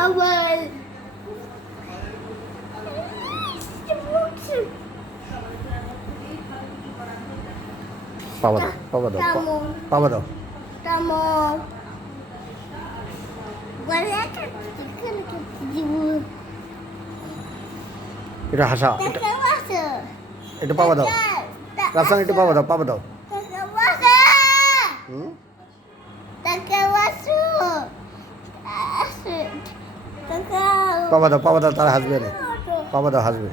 আবার পাবা দাও, পাবা দাও, পাবা দাও। Tamo. Guarda que এটা হাসা, এটা পাবা দাও। রাফসান একটু পাবা দাও, পাবা দাও। হুম? পাবা দাও, পাবা দাও, তারা হাসবে না। পাবা দাও, হাসবে।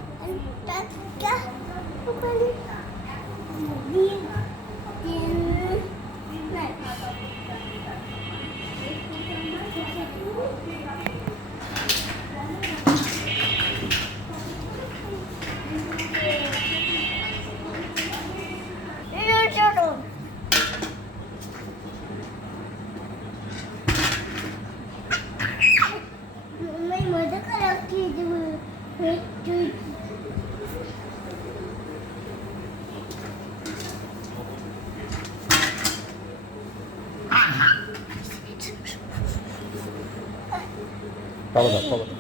পাবা দাও, পাবা দাও।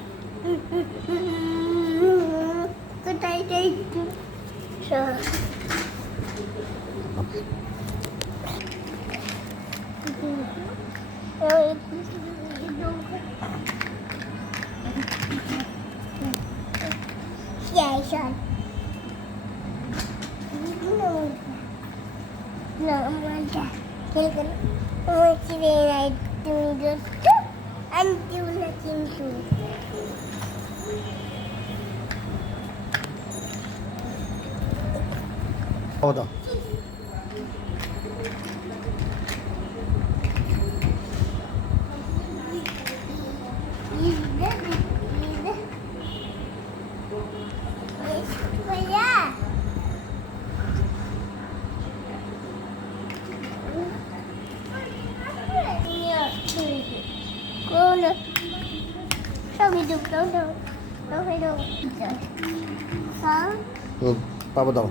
পাবা দাও। পাবা দাও।